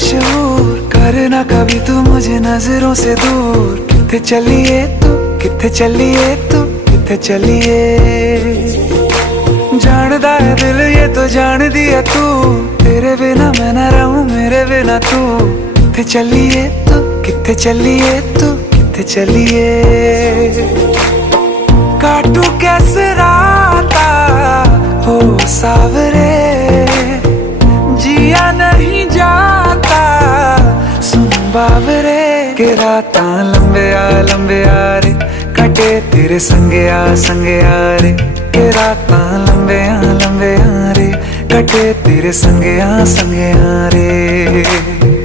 मशहूर, करना कभी तू मुझे नजरों से दूर। किथे चलिए तू, किथे चलिए तू, किथे चलिए। जानदा है दिल ये तो जान दिया तू, तेरे बिना मैं ना रहूं मेरे बिना तू। किथे चलिए तू, किथे चलिए तू, किथे चलिए। काटू कैसे राता हो सावरे, जिया नहीं जाता सुन बावरे। के राता लंबे आ रे, कटे तेरे संगे आ रे। के राता लंबे आ रे, कटे तेरे संगे आ रे।